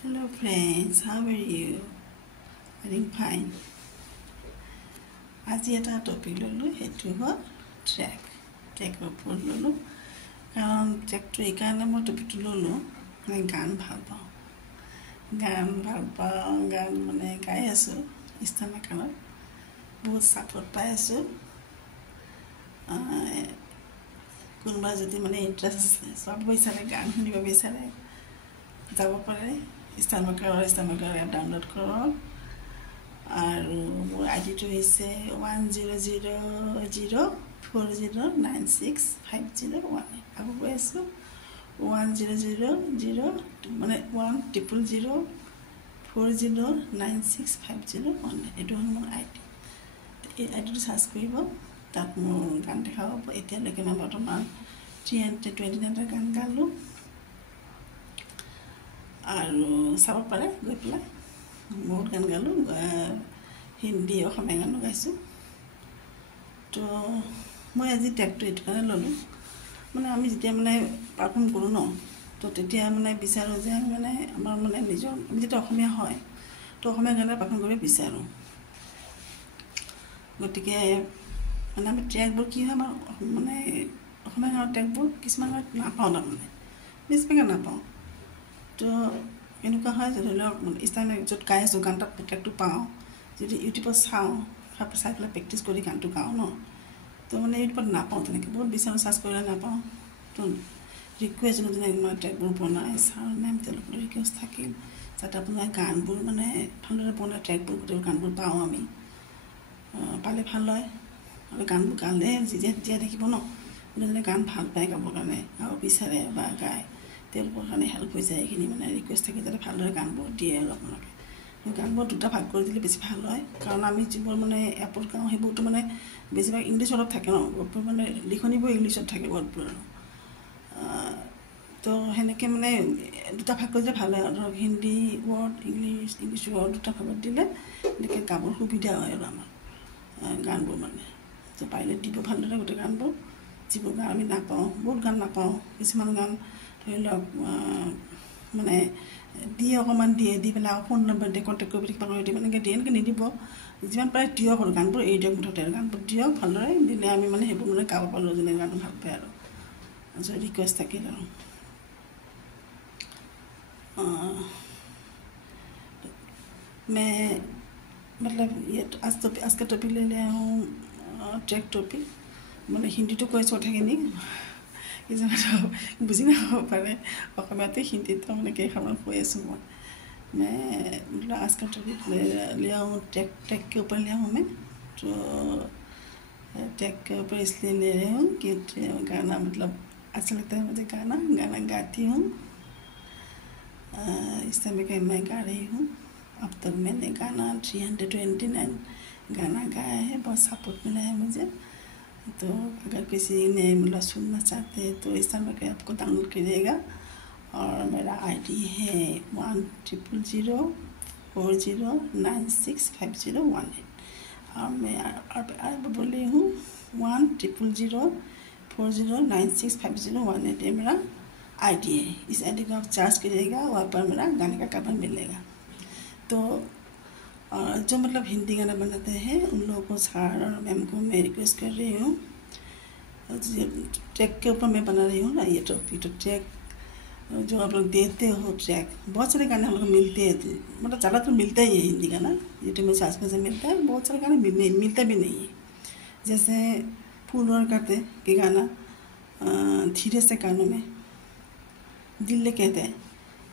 Hello friends, how are you? I think fine. আজি এটা topic ললো হেতু হ ট্ৰেক ওপৰত ললো কাৰণ ট্ৰেকটো এই কাৰণে মই টপিকটো ললো মই গান ভাল পাওঁ গান মানে গাই আছো ইষ্টামা কানত বহুত সাপোৰ্ট পাই আছো কোনোবা যদি মানে ইন্টাৰেষ্ট আছে সব বিচাৰে গান শুনিব বিচাৰে যাব পাৰে ইষ্টামা কাৰত ডাউনলোড কৰক আৰু মোৰ আইডিটো হৈছে 100040965018 আকৌ কৈ আছো 1000 মানে 100040965018 এইটো হ'ল মোৰ আইডি এই আইডিটো চাৰ্চ কৰিব তাত মোৰ গান দেখা হ'ব এতিয়ালৈকে মই বৰ্তমান 329টা গান গালো আৰু চাব পাৰে গৈ পেলাই বহুত গান গালো হিন্দী অসমীয়া গান গাইছো তো মই আজি ট্ৰেকটো এইটো কাৰণে ললো মানে আমি যেতিয়া মানে পাৰফৰ্ম কৰো ন তো তেতিয়া মানে বিচাৰো যে মানে আমাৰ মানে নিজৰ আমি যেতিয়া অসমীয়া হয় তো অসমীয়া গান পাৰফৰ্ম কৰিব বিচাৰো গতিকে মানে আমি ট্ৰেকবোৰ কি হয় আমাৰ মানে অসমীয়া গানৰ ট্ৰেকবোৰ কিছুমান নাপাওঁ তাৰমানে বেছিভাগে নাপাওঁ তো এনেকুৱা হয় যে ধৰি লওক ইষ্টামা য'ত গাই আছোঁ গানটা ট্ৰেকটো পাওঁ যদি ইউটিউবত চাওঁ চাই পেলাই প্ৰেক্টিছ কৰি গানটো গাওঁ ন তো মানে ইউটিউবত নাপাওঁ তেনেকৈ বহুত বিচাৰোঁ চাৰ্চ কৰিলে নাপাওঁ তো ৰিকুৱেষ্ট যোনে মই ট্ৰেকবোৰ বনাই ছাৰ মেম তেওঁলোকৰ ৰিকুৱেষ্ট থাকিল যাতে আপোনাৰ গানবোৰ মানে ভালদৰে বনাই ট্ৰেকবোৰ গোটেই গানবোৰ পাওঁ আমি পালে ভাল হয় আৰু গানবোৰ গালে যেতিয়া দেখিব ন যোনে গান ভাল পায় গাবৰ কাৰণে গাব বিচাৰে বা গায় তেওঁলোকৰ কাৰণে হেল্প হৈ যায় এইখিনি মানে ৰিকুৱেষ্ট থাকি যাতে ভালদৰে গানবোৰ দিয়ে আৰু আপোনালোকে গানবোৰ দুটা ভাগ কৰি দিলে বেছি ভাল হয় কাৰণ আমি যিবোৰ মানে এপত গাওঁ সেইবোৰতো মানে বেছিভাগ ইংলিছত থাকে ন ৱৰ্ডবোৰ মানে লিখনিবোৰ ইংলিছত থাকে ৱৰ্ডবোৰ আৰু তো সেনেকৈ মানে দুটা ভাগ কৰি দিলে ভাল হয় ধৰক হিন্দী ৱৰ্ড ইংলিছ ৱৰ্ড দুটা ভাগত দিলে এনেকৈ গাবৰ সুবিধা হয় আৰু আমাৰ গানবোৰ মানে তো পাৰিলে দিব ভালদৰে গোটেই গানবোৰ যিবোৰ গান আমি নাপাওঁ বহুত গান নাপাওঁ কিছুমান গান ধৰি লওক মানে দিয়ে অকণমান দি পেলাই ফোন নম্বৰ দিয়ে কণ্টেক্ট কৰিব কিবা কৰি দিব এনেকৈ দিয়ে এনেকৈ নিদিব যিমান পাৰে দিয়ক আৰু গানবোৰ এৰি দিয়ক মুঠতে গানবোৰ দিয়ক ভালদৰে দিলে আমি মানে সেইবোৰ মানে গাব পাৰোঁ যোনে গানটো ভাল পায় আৰু ৰিকুৱেষ্ট থাকিল আৰু मैं मतलब ये आज का टॉपिक ले लिया हूँ ट्रैक टॉपिक মানে হিন্দীটো কৈছোঁ কথাখিনি কিছুমান বুজি নাপাব পাৰে অসমীয়াতে হিন্দীটো মানে কেইখনমান কৈ আছোঁ मैं मतलब आज का टॉपिक लिया हूँ ट्रैक के ऊपर लिया हूँ मैं तो ट्रैक के ऊपर इसलिए ले रही हूँ कि गाना मतलब अच्छा लगता है मुझे गाना गाती हूँ इस समय का मैं गा रही हूँ अब तक मैंने गाना 329 गाना गाया है बहुत सपोर्ट मिला है मुझे तो अगर किसी ने मतलब सुनना चाहते हैं तो इस समय का आपको डाउनलोड कीजिएगा और मेरा आईडी है 100040965018 और मैं बोल रही हूँ 100040965018 ये मेरा आईडी है इस आईडी को आप चार्ज कीजिएगा वहाँ पर मेरा गाने का कवर मिलेगा तो जो मतलब हिंदी गाना बनाते हैं उन लोगों को सर और मैम को मैं रिक्वेस्ट कर रही हूँ ट्रैक के ऊपर मैं बना रही हूँ ना ये टॉपिक तो ट्रैक जो आप लोग देते हो ट्रैक बहुत सारे गाने हम लोग मिलते हैं मतलब ज़्यादा तो मिलता ही है हिंदी गाना यूट्यूब में सर्च करने से मिलता है बहुत सारे गाने मिलता भी नहीं है जैसे फूल और करते कि गाना धीरे से कानों में दिल ले कहते हैं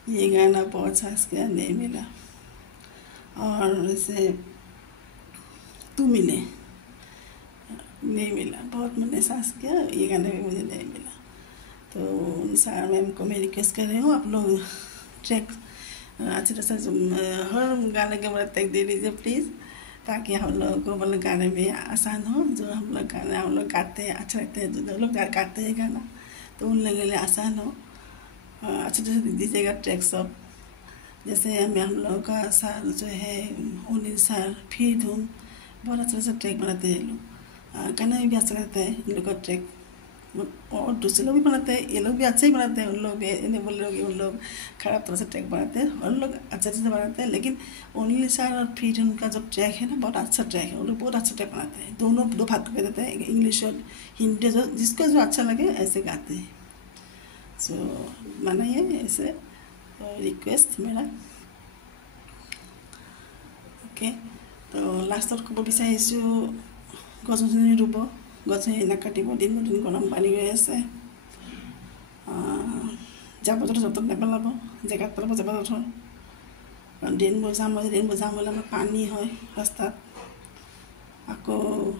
ये गाना बहुत सर्च किया नहीं मिला और जैसे तू मिले नहीं मिला बहुत मैंने सांस किया ये गाने भी मुझे नहीं मिला तो सर मैम को मैं रिक्वेस्ट कर रही हूँ आप लोग ट्रैक अच्छे तरह से हर गाने के मतलब टैग दे दीजिए प्लीज़ ताकि हम लोगों को मतलब गाने में आसान हो जो हम लोग गाना हम लोग गाते हैं अच्छा लगता है जो लोग गाते हैं गाना तो उन लोगों के लिए आसान हो अच्छे तरह से दीजिएगा ट्रैक सब जैसे हम लोगों का सर जो है उन्हीं सर फिर धूम बहुत अच्छा ट्रैक बनाते हैं लोग गाना भी अच्छा लगता है इन लोग का ट्रैक और दूसरे लोग भी बनाते हैं, ये लोग भी अच्छे ही बनाते हैं, उन लोग भी नहीं बोल रहे हो कि उन लोग खराब तरह से ट्रैक बनाते हैं, उन लोग अच्छे से बनाते हैं, लेकिन ओनली सर और फिर उनका जो ट्रैक है ना बहुत अच्छा ट्रैक है, उन लोग बहुत अच्छा ट्रैक बनाते हैं, दोनों दो भाग कर देते हैं, इंग्लिश और हिंदी, जो जिसको जो अच्छा लगे ऐसे गाते हैं। सो बनाइए ऐसे, रिक्वेस्ट मेरा। ओके, तो लास्टত ক'ব বিচাৰিছোঁ গছ গছনি ৰুব, গছনি নাকাটিব, দিন গৰম পানী হৈ আছে, জাবৰ জোঁথৰ য'ত নেপেলাব, জেগাত পেলাব জাবৰ জোঁথৰ, কাৰণ ড্ৰেইনবোৰ জাম হ'লে আমাৰ পানী হয় ৰাস্তাত, আকৌ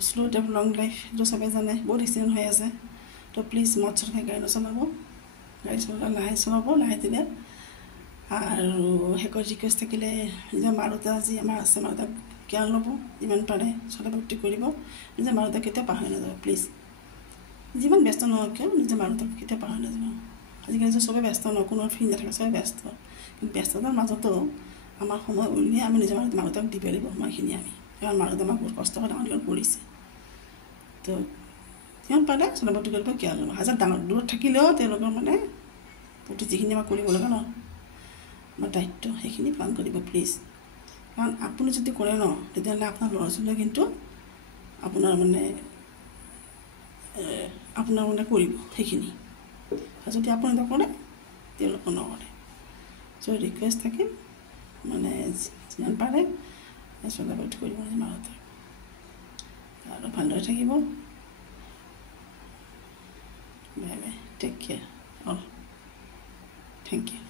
শ্ল' ড্ৰাইভ লং ড্ৰাইভ এইটো চবেই জানে, বহুত এক্সিডেণ্ট হৈ আছে। তো প্লিজ মদ চদ খাই গাড়ী নচলাব, গাড়ী চলালে লাহে চলাব, লাহে দিলে। আৰু শেষৰ ৰিকুৱেষ্ট থাকিলে নিজৰ মা দেউতা যি আমাৰ আছে, মা দেউতাক কেয়াৰ ল'ব, যিমান পাৰে চলা ভক্তি কৰিব, নিজৰ মা দেউতাক কেতিয়াও পাহৰি নাযাব প্লিজ। যিমান ব্যস্ত নহওক কিয় নিজৰ মা দেউতাক কেতিয়াও পাহৰি নাযাব। আজিকালি যে চবেই ব্যস্ত নহয়, কোনো ফ্ৰী নাথাকে, চবেই ব্যস্ত, কিন্তু ব্যস্ততাৰ মাজতো আমাৰ সময় উলিয়াই আমি নিজৰ মা দেউতাক দিব লাগিব সময়খিনি আমি, কাৰণ মা দেউতাই আমাক বহুত কষ্ট কৰি ডাঙৰ দীঘল কৰিছে। তো যিমান পাৰে চলা ভক্তি কৰিব, কেয়াৰ ল'ব, হাজাৰ ডাঙৰ দূৰত থাকিলেও তেওঁলোকৰ মানে প্ৰতি যিখিনি আমাক কৰিব লগা ন আমাৰ দায়িত্ব, সেইখিনি পালন কৰিব প্লিজ। কাৰণ আপুনি যদি কৰে ন, তেতিয়াহ'লে আপোনাৰ ল'ৰা ছোৱালীয়ে কিন্তু আপোনাৰ মানে কৰিব সেইখিনি, আৰু যদি আপুনি নকৰে তেওঁলোকে নকৰে। চ' ৰিকুৱেষ্ট থাকিম মানে যিমান পাৰে চলা ভক্তি কৰিব মা দেউতাক, আৰু ভালদৰে থাকিব। Bye bye, take care all, thank U.